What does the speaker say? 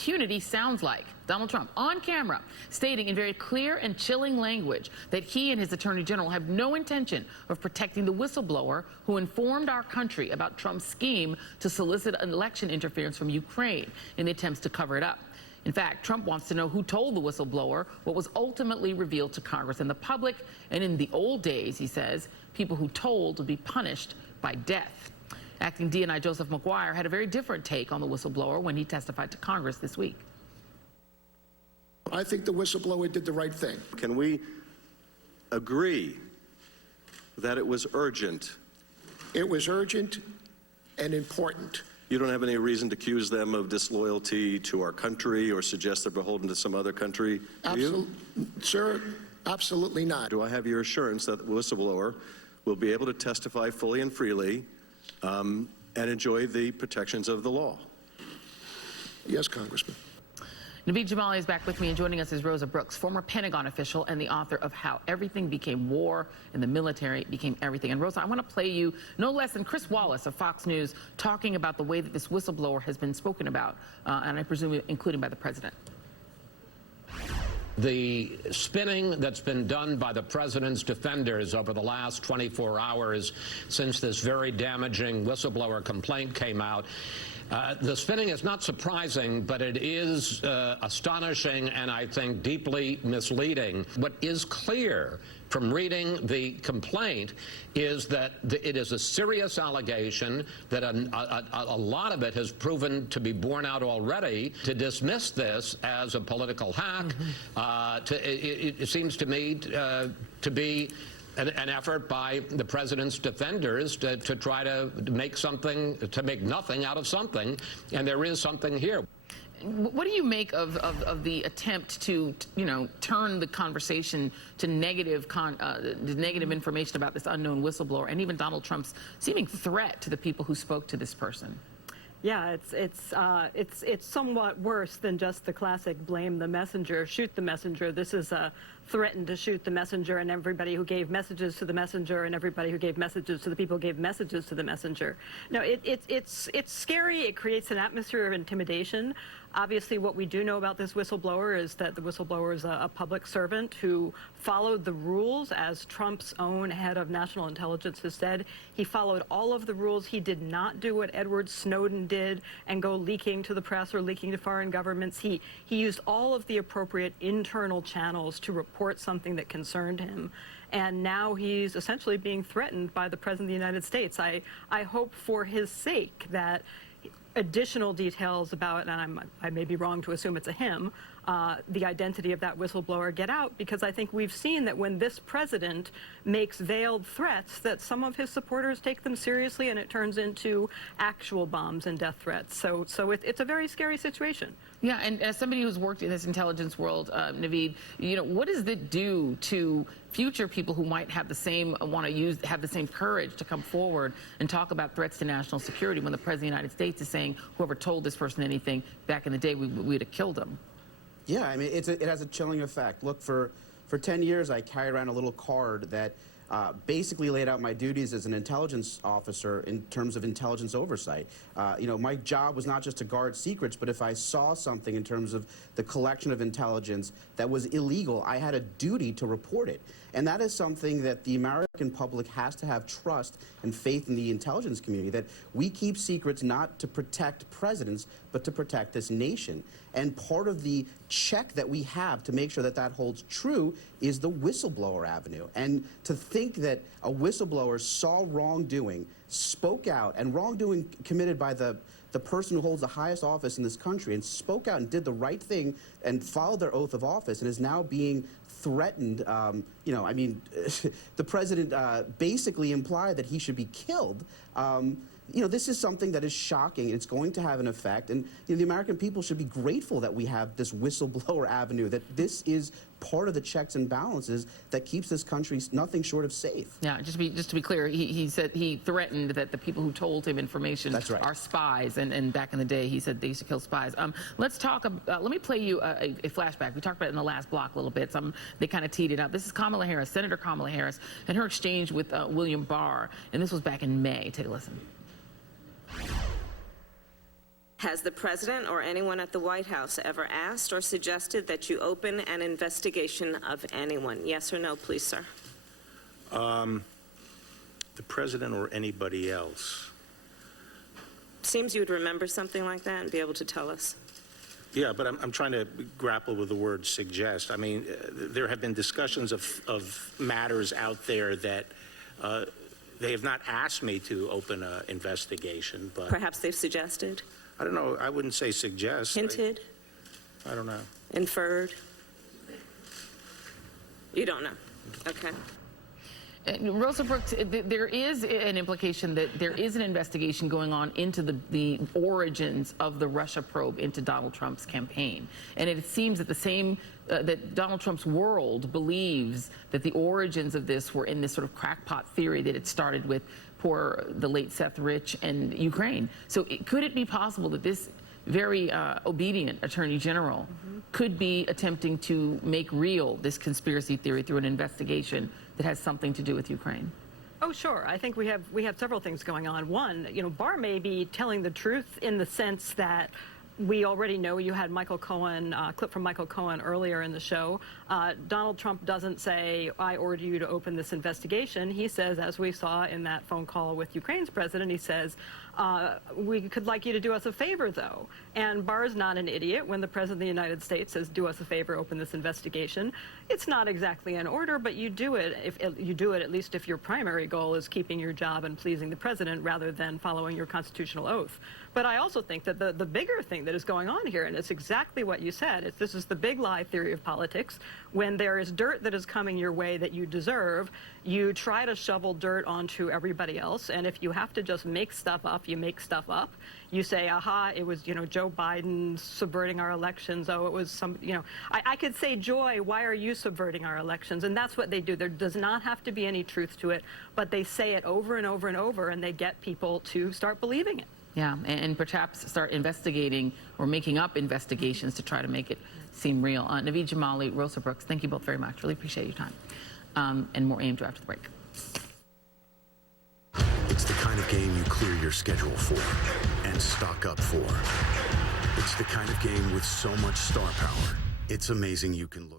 impunity sounds like. Donald Trump on camera stating in very clear and chilling language that he and his attorney general have no intention of protecting the whistleblower who informed our country about Trump's scheme to solicit election interference from Ukraine in the attempts to cover it up. In fact, Trump wants to know who told the whistleblower what was ultimately revealed to Congress and the public. And in the old days, he says, people who told would be punished by death. Acting DNI Joseph McGuire had a very different take on the whistleblower when he testified to Congress this week. I think the whistleblower did the right thing. Can we agree that it was urgent? It was urgent and important. You don't have any reason to accuse them of disloyalty to our country or suggest they're beholden to some other country, do you? Sir, absolutely not. Do I have your assurance that the whistleblower will be able to testify fully and freely and enjoy the protections of the law? Yes, Congressman. Naveed Jamali is back with me, and joining us is Rosa Brooks, former Pentagon official and the author of How Everything Became War and the Military Became Everything. And Rosa, I want to play you no less than Chris Wallace of Fox News talking about the way that this whistleblower has been spoken about, and I presume including by the president. The spinning that's been done by the president's defenders over the last 24 hours since this very damaging whistleblower complaint came out, the spinning is not surprising, but it is astonishing and I think deeply misleading. What is clear from reading the complaint is that it is a serious allegation, that a lot of it has proven to be borne out already. To dismiss this as a political hack, it seems to me to be an effort by the president's defenders to try to make something, to make nothing out of something, and there is something here. What do you make of the attempt to, turn the conversation to negative information about this unknown whistleblower, and even Donald Trump's seeming threat to the people who spoke to this person? Yeah, it's somewhat worse than just the classic blame the messenger, shoot the messenger. This is a threaten to shoot the messenger and everybody who gave messages to the messenger and everybody who gave messages to the people who gave messages to the messenger. No, it's scary. It creates an atmosphere of intimidation. Obviously, what we do know about this whistleblower is that the whistleblower is a public servant who followed the rules, as Trump's own head of national intelligence has said. He followed all of the rules. He did not do what Edward Snowden did and go leaking to the press or leaking to foreign governments. He used all of the appropriate internal channels to report something that concerned him. And now he's essentially being threatened by the President of the United States. I hope for his sake that additional details about, and I may be wrong to assume it's a him, the identity of that whistleblower get out, because I think we've seen that when this president makes veiled threats, that some of his supporters take them seriously, and it turns into actual bombs and death threats. So it's a very scary situation. Yeah, and as somebody who's worked in this intelligence world, Naveed, what does it do to future people who might have the same have the same courage to come forward and talk about threats to national security when the President of the United States is saying whoever told this person anything back in the day, we'd have killed them? Yeah, I mean, it has a chilling effect. Look, for 10 years, I carried around a little card that basically laid out my duties as an intelligence officer in terms of intelligence oversight. My job was not just to guard secrets, but if I saw something in terms of the collection of intelligence that was illegal, I had a duty to report it. And that is something that the American public has to have trust and faith in the intelligence community, that we keep secrets not to protect presidents, but to protect this nation. And part of the check that we have to make sure that that holds true is the whistleblower avenue. And to think that a whistleblower saw wrongdoing, spoke out, and wrongdoing committed by the person who holds the highest office in this country, and spoke out and did the right thing and followed their oath of office, and is now being threatened. I mean, the president basically implied that he should be killed. This is something that is shocking. It's going to have an effect, and the American people should be grateful that we have this whistleblower avenue, that this is part of the checks and balances that keeps this country nothing short of safe. Yeah, just to be clear, he said he threatened that the people who told him information are spies, and back in the day he said they used to kill spies. Let's talk. Let me play you a flashback. We talked about it in the last block a little bit. They kind of teed it up. This is Kamala Harris, Senator Kamala Harris, and her exchange with William Barr, and this was back in May. Take a listen. Has the president or anyone at the White House ever asked or suggested that you open an investigation of anyone? Yes or no, please, sir? The president or anybody else? Seems you would remember something like that and be able to tell us. Yeah, but I'm trying to grapple with the word suggest. I mean, there have been discussions of matters out there that they have not asked me to open an investigation, but Perhaps they've suggested, I don't know. I wouldn't say suggest. hinted, I don't know. inferred. You don't know. Okay. Rosa Brooks, there is an implication that there is an investigation going on into the origins of the Russia probe into Donald Trump's campaign. And it seems that that Donald Trump's world believes that the origins of this were in this sort of crackpot theory that it started with the late Seth Rich and Ukraine. So could it be possible that this very obedient Attorney General could be attempting to make real this conspiracy theory through an investigation that has something to do with Ukraine? Oh, sure. I think we have several things going on. One, Barr may be telling the truth in the sense that we already know. You had Michael Cohen, clip from Michael Cohen earlier in the show. Donald Trump doesn't say, I order you to open this investigation. He says, as we saw in that phone call with Ukraine's president, he says, we could like you to do us a favor, though. And Barr's not an idiot. When the president of the United States says, do us a favor, open this investigation, it's not exactly an order, but you do it. You do it at least if your primary goal is keeping your job and pleasing the president rather than following your constitutional oath. But I also think that the bigger thing that is going on here, and it's exactly what you said, this is the big lie theory of politics. When there is dirt that is coming your way that you deserve, you try to shovel dirt onto everybody else. And if you have to just make stuff up, you make stuff up. You say, aha, it was, Joe Biden subverting our elections. Oh, it was some, I could say, Joy, why are you subverting our elections? And that's what they do. There does not have to be any truth to it, but they say it over and over and over, and they get people to start believing it. Yeah, and perhaps start investigating or making up investigations to try to make it seem real. Naveed Jamali, Rosa Brooks, thank you both very much. Really appreciate your time. And more AM2 after the break. It's the kind of game you clear your schedule for and stock up for. It's the kind of game with so much star power, it's amazing you can look.